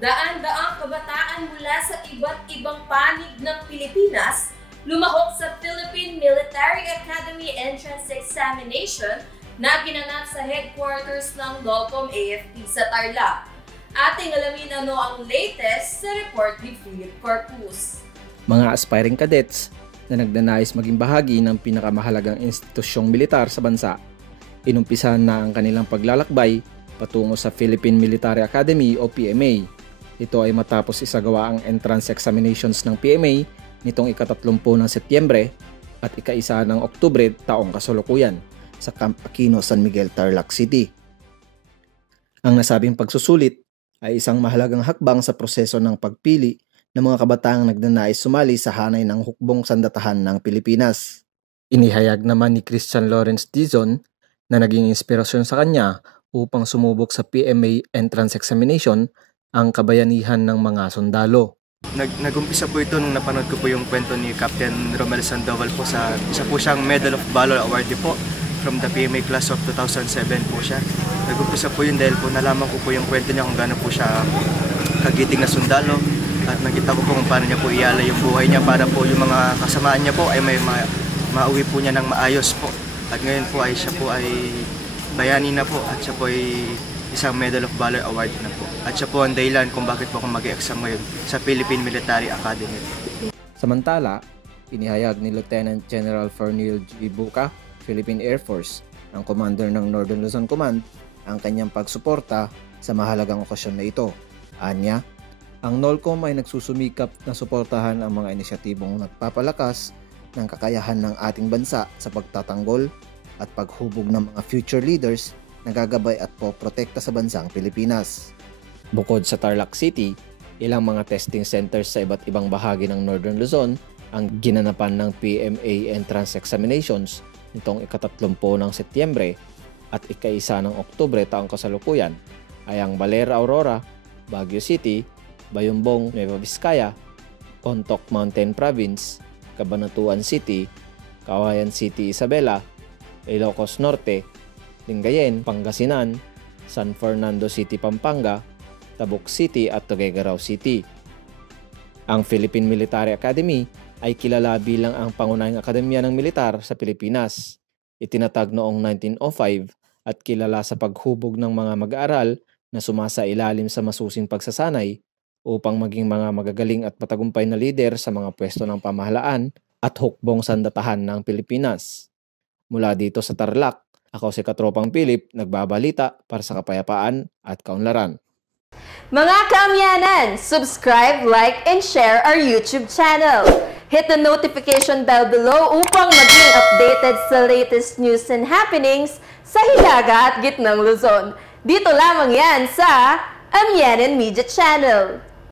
Daan-daang kabataan mula sa iba't ibang panig ng Pilipinas lumahok sa Philippine Military Academy Entrance Examination na ginanap sa headquarters ng NOLCOM AFP sa Tarlac. Ating alamin ano ang latest sa report ni Philip Corpus. Mga aspiring cadets na nagnanais maging bahagi ng pinakamahalagang institusyong militar sa bansa, inumpisahan na ang kanilang paglalakbay patungo sa Philippine Military Academy o PMA. Ito ay matapos isagawa ang entrance examinations ng PMA nitong ika-30 ng Setyembre at ika-1 ng Oktubre taong kasalukuyan sa Camp Aquino, San Miguel, Tarlac City. Ang nasabing pagsusulit ay isang mahalagang hakbang sa proseso ng pagpili ng mga kabataang nagnanais sumali sa hanay ng hukbong sandatahan ng Pilipinas. Inihayag naman ni Christian Lawrence Dizon na naging inspirasyon sa kanya upang sumubok sa PMA entrance examination ang kabayanihan ng mga sundalo. Nag-umpisa po ito nung napanood ko po yung kwento ni Captain Romel Sandoval po sa isa po siyang Medal of Valor awardee po from the PMA class of 2007 po siya. Nag-umpisa po yun dahil po nalaman ko po yung kwento niya kung gaano po siya kagiting na sundalo at nakita ko po kung paano niya po ialay yung buhay niya para po yung mga kasamaan niya po ay may mauwi po niya ng maayos po. At ngayon po ay siya po ay bayani na po at siya po ay isang Medal of Valor award na po. At siya po ang dahilan kung bakit po ako mag-e-exam ngayon sa Philippine Military Academy. Samantala, inihayag ni Lieutenant General Fernil G. Buca, Philippine Air Force, ang commander ng Northern Luzon Command, ang kanyang pagsuporta sa mahalagang okasyon na ito. Anya, ang NOLCOM ay nagsusumikap na suportahan ang mga inisyatibong nagpapalakas ng kakayahan ng ating bansa sa pagtatanggol at paghubog ng mga future leaders na gagabay at poprotekta sa bansang Pilipinas. Bukod sa Tarlac City, ilang mga testing centers sa iba't ibang bahagi ng Northern Luzon ang ginanapan ng PMA entrance examinations nitong ika-30 ng Setyembre at ika-1 ng Oktubre taong kasalukuyan ay ang Baler, Aurora, Baguio City, Bayumbong, Nueva Vizcaya, Ontoc Mountain Province, Cabanatuan City, Cauayan City, Isabela, Ilocos Norte, Lingayen, Pangasinan, San Fernando City, Pampanga, Tabuk City at Tuguegarao City. Ang Philippine Military Academy ay kilala bilang ang pangunahing akademya ng militar sa Pilipinas. Itinatag noong 1905 at kilala sa paghubog ng mga mag-aaral na sumasailalim sa masusing pagsasanay upang maging mga magagaling at matagumpay na lider sa mga pwesto ng pamahalaan at hukbong sandatahan ng Pilipinas. Mula dito sa Tarlac, ako si Katropang Philip, nagbabalita para sa kapayapaan at kaunlaran. Mga kaamyanan, subscribe, like, and share our YouTube channel. Hit the notification bell below upang maging updated sa latest news and happenings sa Hilaga at Gitnang Luzon. Dito lamang yan sa Amyanan Media Channel.